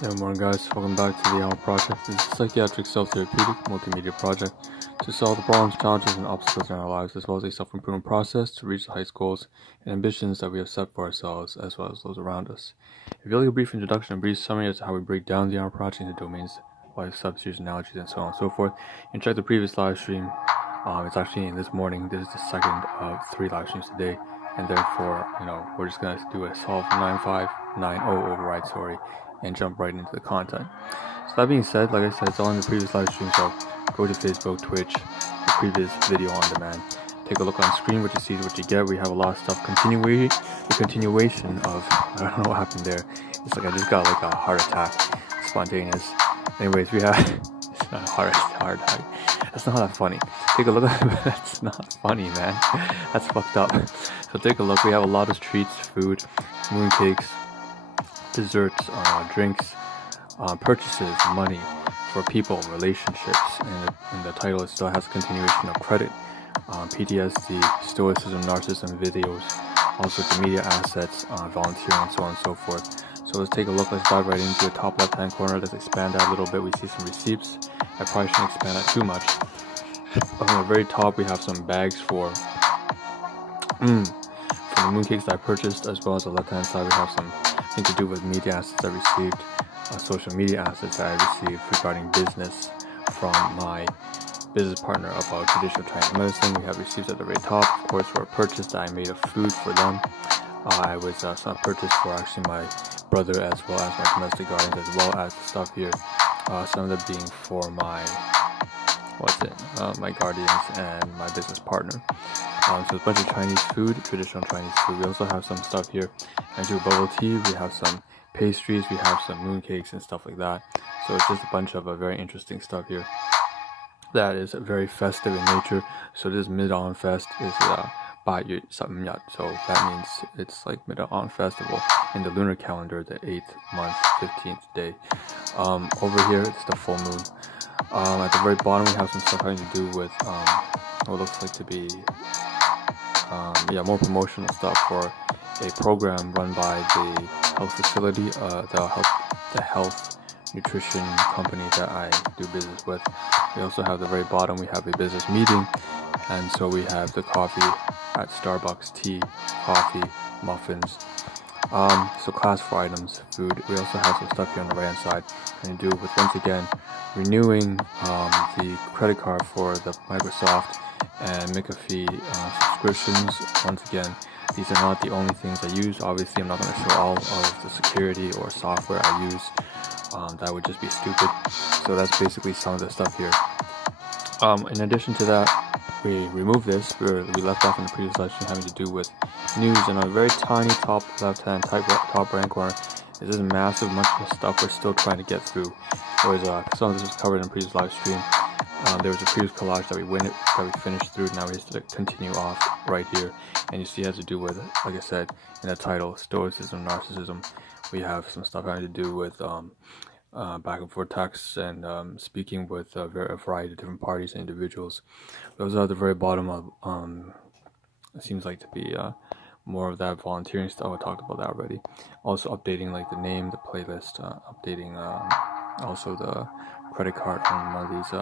Good morning, guys. Welcome back to the Ahn Rho Project. This is a psychiatric self-therapeutic multimedia project to solve the problems, challenges, and obstacles in our lives, as well as a self-improvement process to reach the highest goals and ambitions that we have set for ourselves, as well as those around us. If you like a brief introduction and brief summary as to how we break down the Ahn Rho Project into domains, life substitutes, analogies, and so on and so forth, you can check the previous live stream. It's actually this morning. This is the second of 3 live streams today, and therefore, we're just gonna do a solve 9590 override, and jump right into the content. So that being said, like I said, it's all in the previous live stream, so go to Facebook, Twitch, the previous video on demand. Take a look on screen, what you see is what you get. We have a lot of stuff. The continuation of, I don't know what happened there. It's like I just got like a heart attack, spontaneous. Anyways, we have, it's not a heart attack. That's not that funny. Take a look at it. That's not funny, man. That's fucked up. So take a look. We have a lot of treats, food, mooncakes, desserts, drinks, purchases, money for people, relationships, and the title it still has a continuation of credit, PTSD, Stoicism, Narcissism videos, all sorts of media assets, volunteering, and so on and so forth. So let's take a look. Let's dive right into the top left-hand corner. Let's expand that a little bit. We see some receipts. I probably shouldn't expand that too much. On the very top, we have some bags for the mooncakes that I purchased, as well as the left-hand side, we have something to do with media assets I received, social media assets that I received regarding business from my business partner about traditional Chinese medicine. We have receipts at the very top, of course, for a purchase that I made of food for them. I was some purchase for actually my brother, as well as my domestic guardians, as well as the stuff here. Some of them being for my my guardians and my business partner. So it's a bunch of Chinese food, traditional Chinese food. We also have some stuff here. I do bubble tea. We have some pastries. We have some mooncakes and stuff like that. So it's just a bunch of very interesting stuff here. That is very festive in nature. So this Mid-On Fest is 8月3日. So that means it's like Mid-On Festival in the lunar calendar, the 8th month, 15th day. Over here, it's the full moon. At the very bottom, we have some stuff having to do with what looks like to be more promotional stuff for a program run by the health facility, the health nutrition company that I do business with. We also have the very bottom, we have a business meeting, and so we have the coffee at Starbucks, tea, coffee, muffins. So class for items, food. We also have some stuff here on the right hand side and to do with, once again, renewing the credit card for the Microsoft and McAfee subscriptions. Once again, these are not the only things I use. Obviously, I'm not going to show all of the security or software I use. That would just be stupid. So that's basically some of the stuff here. In addition to that, we removed this. We left off in the previous lesson having to do with news, and on a very tiny top left-hand, top right corner is this massive bunch of stuff we're still trying to get through. Some of this was covered in the previous live stream. There was a previous collage that we finished through. Now we just to continue off right here, and you see it has to do with, like I said in the title, Stoicism, Narcissism. We have some stuff having to do with back and forth texts and speaking with a variety of different parties and individuals. Those are at the very bottom of it seems like to be more of that volunteering stuff. I talked about that already. Also updating like the name, the playlist, updating also the credit card on one of these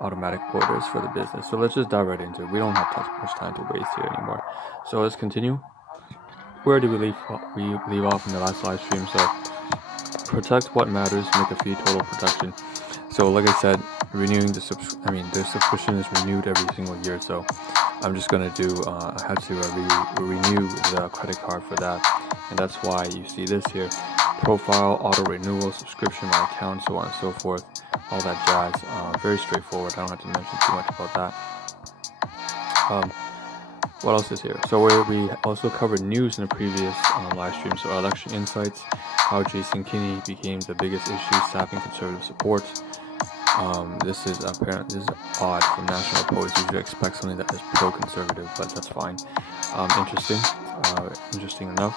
automatic orders for the business. So let's just dive right into it. We don't have much time to waste here anymore. So let's continue. Where did we leave off in the last live stream? So protect what matters, make a fee, total protection. So like I said, renewing the subscription is renewed every single year. So I'm just gonna do I had to renew the credit card for that, and that's why you see this here: profile, auto renewal, subscription, my account, so on and so forth, all that jazz. Very straightforward. I don't have to mention too much about that. What else is here? So we also covered news in the previous live stream. So election insights, how Jason Kinney became the biggest issue sapping conservative support. This is odd from National Post. Usually expect something that is pro-conservative, but that's fine. Interesting enough.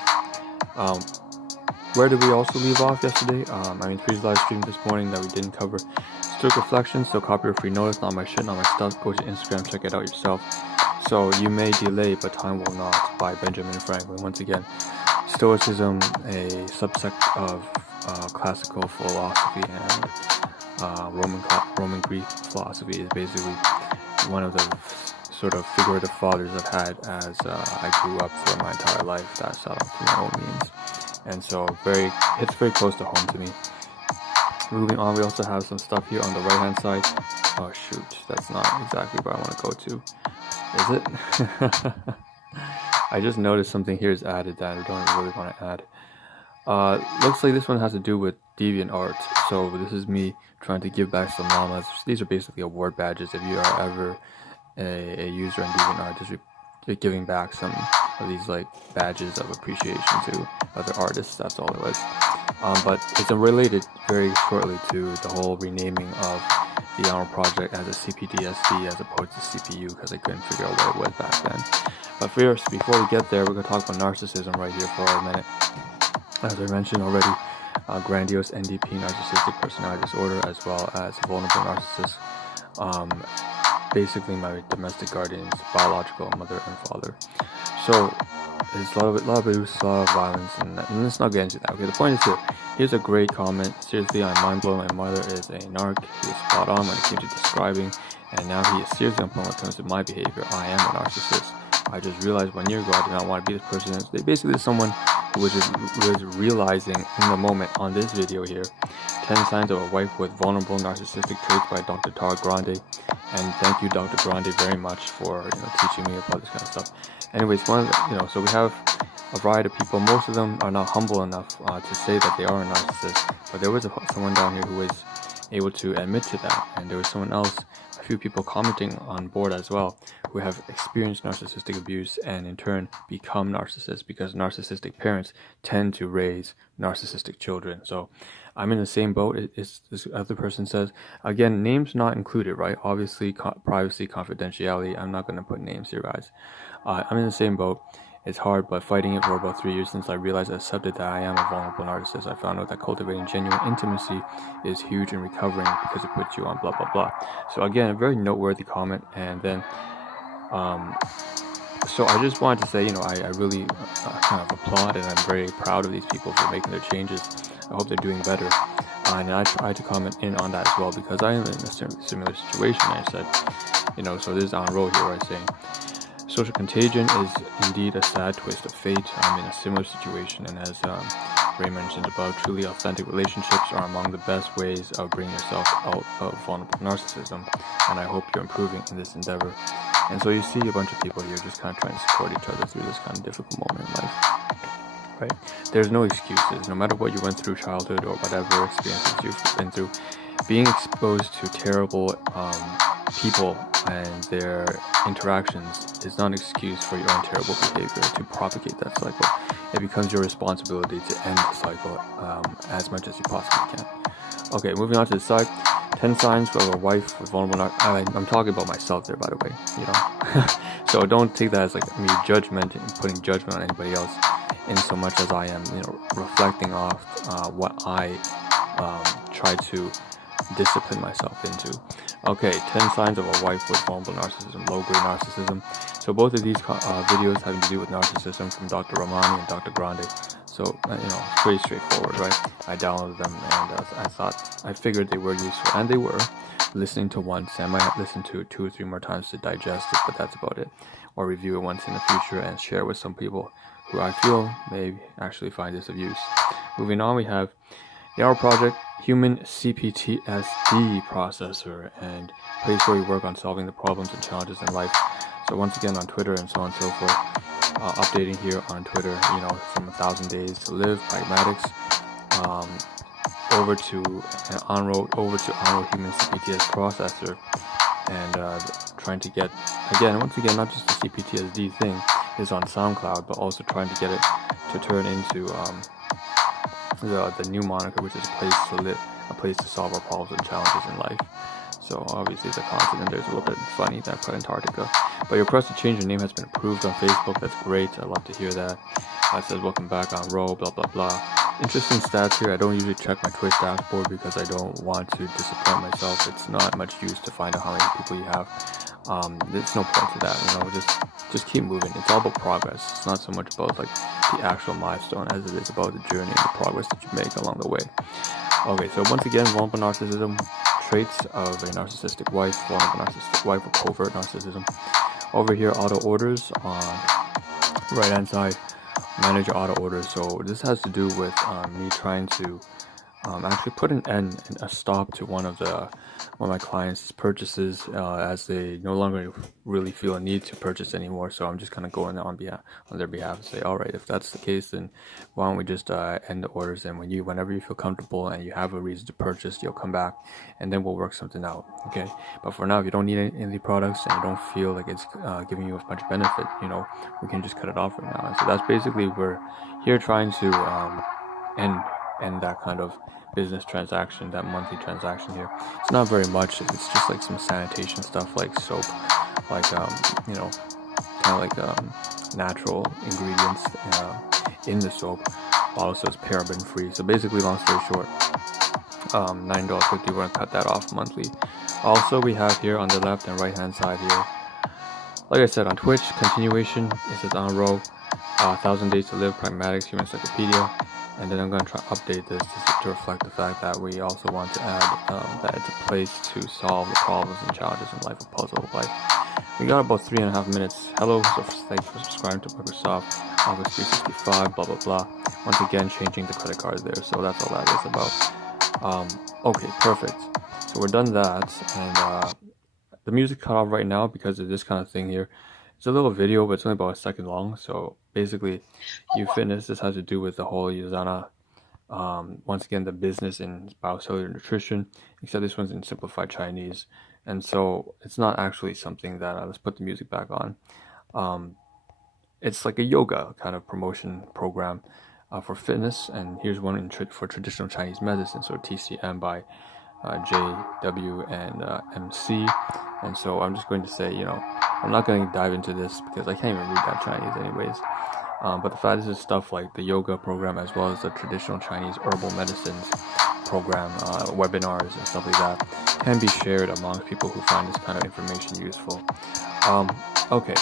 Where did we also leave off yesterday? Previous live stream this morning that we didn't cover. Stoic reflections. So copyright-free notice, not my shit, not my stuff. Go to Instagram, check it out yourself. So you may delay, but time will not, by Benjamin Franklin. Once again, Stoicism, a subsect of classical philosophy and Roman Greek philosophy is basically one of the sort of figurative fathers I've had as I grew up through my entire life that set off through my own means, and so it's very close to home to me. Moving on, we also have some stuff here on the right hand side. Oh shoot, that's not exactly where I want to go to, is it? I just noticed something here is added that I don't really want to add. Looks like this one has to do with DeviantArt. So this is me trying to give back some llamas. These are basically award badges. If you are ever a user in DeviantArt, just giving back some of these like badges of appreciation to other artists. That's all it was. But it's related very shortly to the whole renaming of the Ahn Rho Project as a CPTSD as opposed to CPU, because I couldn't figure out what it was back then. But first, before we get there, we're going to talk about narcissism right here for a minute. As I mentioned already, grandiose NDP, narcissistic personality disorder, as well as vulnerable narcissist. Basically, my domestic guardians, biological mother and father. So there's a lot of abuse, a lot of violence, and let's not get into that. Okay, the point is here. Here's a great comment. Seriously, I'm mind blown. My mother is a narc. He was spot on when it came to describing, and now he is seriously on point when it comes to my behavior. I am a narcissist. I just realized 1 year ago I did not want to be this person. They basically someone who was realizing in the moment on this video here. 10 Signs of a Wife with Vulnerable Narcissistic Traits by Dr. Tara Grande. And thank you, Dr. Grande, very much for teaching me about this kind of stuff. Anyways, so we have a variety of people. Most of them are not humble enough to say that they are a narcissist. But there was someone down here who was able to admit to that, and there was someone else, a few people commenting on board as well, who have experienced narcissistic abuse and in turn become narcissists, because narcissistic parents tend to raise narcissistic children. So I'm in the same boat. This other person says, again, names not included, right? Obviously, privacy, confidentiality. I'm not going to put names here, guys. I'm in the same boat. It's hard, but fighting it for about 3 years since I realized I accepted that I am a vulnerable narcissist. I found out that cultivating genuine intimacy is huge in recovering because it puts you on blah, blah, blah. So again, a very noteworthy comment. And then, so I just wanted to say, I really kind of applaud, and I'm very proud of these people for making their changes. I hope they're doing better. And I tried to comment in on that as well, because I am in a similar situation. I said, so this is Ahn Rho here, right, saying, social contagion is indeed a sad twist of fate. I'm in a similar situation, and as Ray mentioned above, truly authentic relationships are among the best ways of bringing yourself out of vulnerable narcissism, and I hope you're improving in this endeavor. And so you see a bunch of people here just kind of trying to support each other through this kind of difficult moment in life, right? There's no excuses. No matter what you went through childhood or whatever experiences you've been through, being exposed to terrible people and their interactions is not an excuse for your own terrible behavior to propagate that cycle. It becomes your responsibility to end the cycle as much as you possibly can. Okay, moving on to the side. 10 signs for a wife with vulnerable I'm talking about myself there, by the way, So don't take that as like me putting judgment on anybody else, in so much as I am, reflecting off what I try to discipline myself into. Okay, 10 signs of a wife with vulnerable narcissism, low-grade narcissism. So both of these videos having to do with narcissism from Dr. Ramani and Dr. Grande. So, it's pretty straightforward, right? I downloaded them, and I figured they were useful, and they were. Listening to once, I might have listened to it 2 or 3 more times to digest it, but that's about it. Or review it once in the future and share with some people who I feel may actually find this of use. Moving on, we have the Ahn Rho Project, Human CPTSD processor, and place where we work on solving the problems and challenges in life. So once again on Twitter and so on and so forth, updating here on Twitter, from 1,000 Days to Live, Pragmatics, over to Ahn Rho Human CPTSD processor, and trying to get, once again, not just the CPTSD thing is on Soundcloud, but also trying to get it to turn into the new moniker, which is a place to solve our problems and challenges in life. So obviously the consonant there's a little bit funny that I put Antarctica. But your request to change your name has been approved on Facebook. That's great. I love to hear that. It says welcome back Ahn Rho, blah blah blah. Interesting stats here. I don't usually check my Twitch dashboard because I don't want to disappoint myself. It's not much use to find out how many people you have. There's no point to that. Just just keep moving. It's all about progress. It's not so much about like the actual milestone as it is about the journey and the progress that you make along the way. Okay, so once again, vulnerable narcissism, traits of a narcissistic wife, vulnerable narcissistic wife, or covert narcissism. Over here, auto orders on right hand side, manage your auto orders. So this has to do with me trying to actually put an end and a stop to one of my clients' purchases as they no longer really feel a need to purchase anymore. So I'm just kind of going on their behalf and say, all right, if that's the case, then why don't we just end the orders, and whenever you feel comfortable and you have a reason to purchase, you'll come back and then we'll work something out. Okay, but for now, if you don't need any of the products and you don't feel like it's giving you as much benefit, we can just cut it off right now. And so that's basically, we're here trying to end that kind of business transaction, that monthly transaction here. It's not very much. It's just like some sanitation stuff, like soap, like kind of like natural ingredients in the soap. Also, it's paraben free. So basically, long story short, $9.50. We're gonna cut that off monthly. Also, we have here on the left and right hand side here, like I said, on Twitch, continuation. It says Ahn Rho, 1,000 Days to Live, Pragmatic, Human Encyclopaedia. And then I'm going to try to update this to reflect the fact that we also want to add that it's a place to solve the problems and challenges in life, a puzzle of life. We got about 3.5 minutes. Hello, so thank you for subscribing to Microsoft Office 365, blah, blah, blah. Once again, changing the credit card there. So that's all that is about. Okay, perfect. So we're done that. And the music cut off right now because of this kind of thing here. It's a little video, but it's only about a second long. So basically, fitness, this has to do with the whole Yuzana, once again, the business in biocellular nutrition, except this one's in simplified Chinese. And so it's not actually something that, let's put the music back on. It's like a yoga kind of promotion program for fitness. And here's one for traditional Chinese medicine, so TCM by JW and MC. And so I'm just going to say, I'm not going to dive into this because I can't even read that Chinese anyways. But the fact is, stuff like the yoga program as well as the traditional Chinese herbal medicines program, webinars and stuff like that can be shared amongst people who find this kind of information useful. Okay.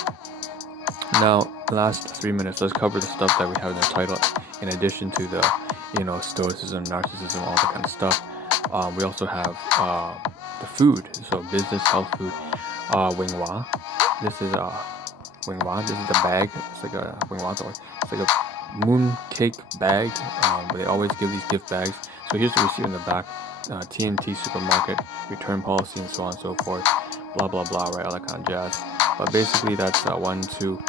Now, last 3 minutes, let's cover the stuff that we have in the title. In addition to the, stoicism, narcissism, all that kind of stuff, we also have the food. So business, health food, Winghua. This is Winghua. This is the bag. It's like a Winghua toy. It's like a moon cake bag. They always give these gift bags. So here's the receipt in the back. TNT supermarket, return policy, and so on and so forth. Blah blah blah. Right, all that kind of jazz. But basically, that's 1, 2.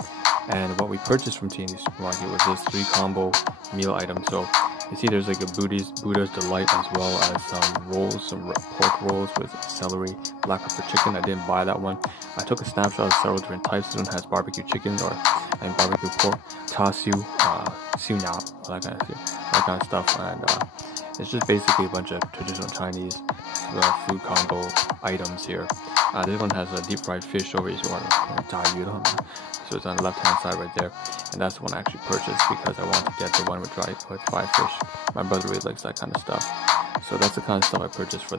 And what we purchased from TNT supermarket was this 3 combo meal item. So you see, there's like a Buddha's Delight, as well as some rolls, some pork rolls with celery, black pepper chicken. I didn't buy that one. I took a snapshot of several different types. This one has barbecue chicken or barbecue pork, siu nyap, that kind of stuff. And it's just basically a bunch of traditional Chinese food combo items here. This one has a deep fried fish over here, so it's on the left hand side right there, and that's the one I actually purchased because I wanted to get the one with fried fish. My brother really likes that kind of stuff, so that's the kind of stuff I purchased for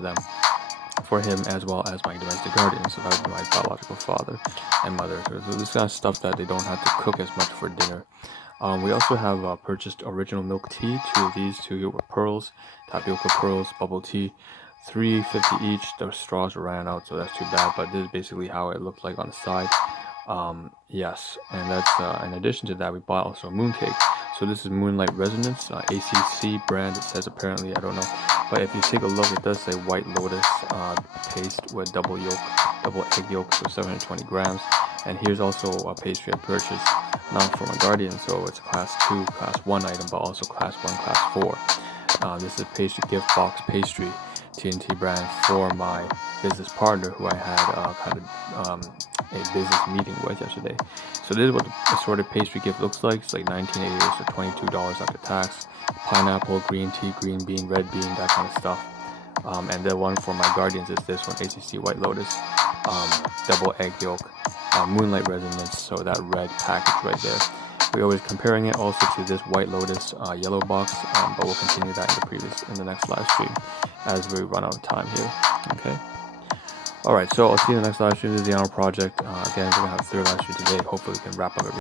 him, as well as my domestic guardian. So that would be my biological father and mother. So this kind of stuff that they don't have to cook as much for dinner. We also have purchased original milk tea. 2 of these, 2 here were pearls, tapioca pearls, bubble tea, $3.50 each. The straws ran out, so that's too bad, but this is basically how it looked like on the side. Yes, and that's in addition to that, we bought also a mooncake. So this is Moonlight Resonance, ACC brand. It says, apparently, I don't know, but if you take a look, it does say White Lotus paste with double egg yolk, so 720 grams. And here's also a pastry I purchased, not for my guardian, so it's a class 2, class 1 item, but also class 1, class 4. This is a pastry gift box pastry, TNT brand, for my business partner who I had a business meeting with yesterday. So this is what the assorted pastry gift looks like. It's like $19.88, so $22 after tax. Pineapple, green tea, green bean, red bean, that kind of stuff. And the one for my guardians is this one, ACC White Lotus, double egg yolk, Moonlight Resonance, so that red package right there. We're always comparing it also to this White Lotus yellow box, but we'll continue that in the next live stream as we run out of time here. Okay. Alright, so I'll see you in the next live stream. This is the Ahn Rho Project. Again, we're going to have a third live stream today. Hopefully we can wrap up everything.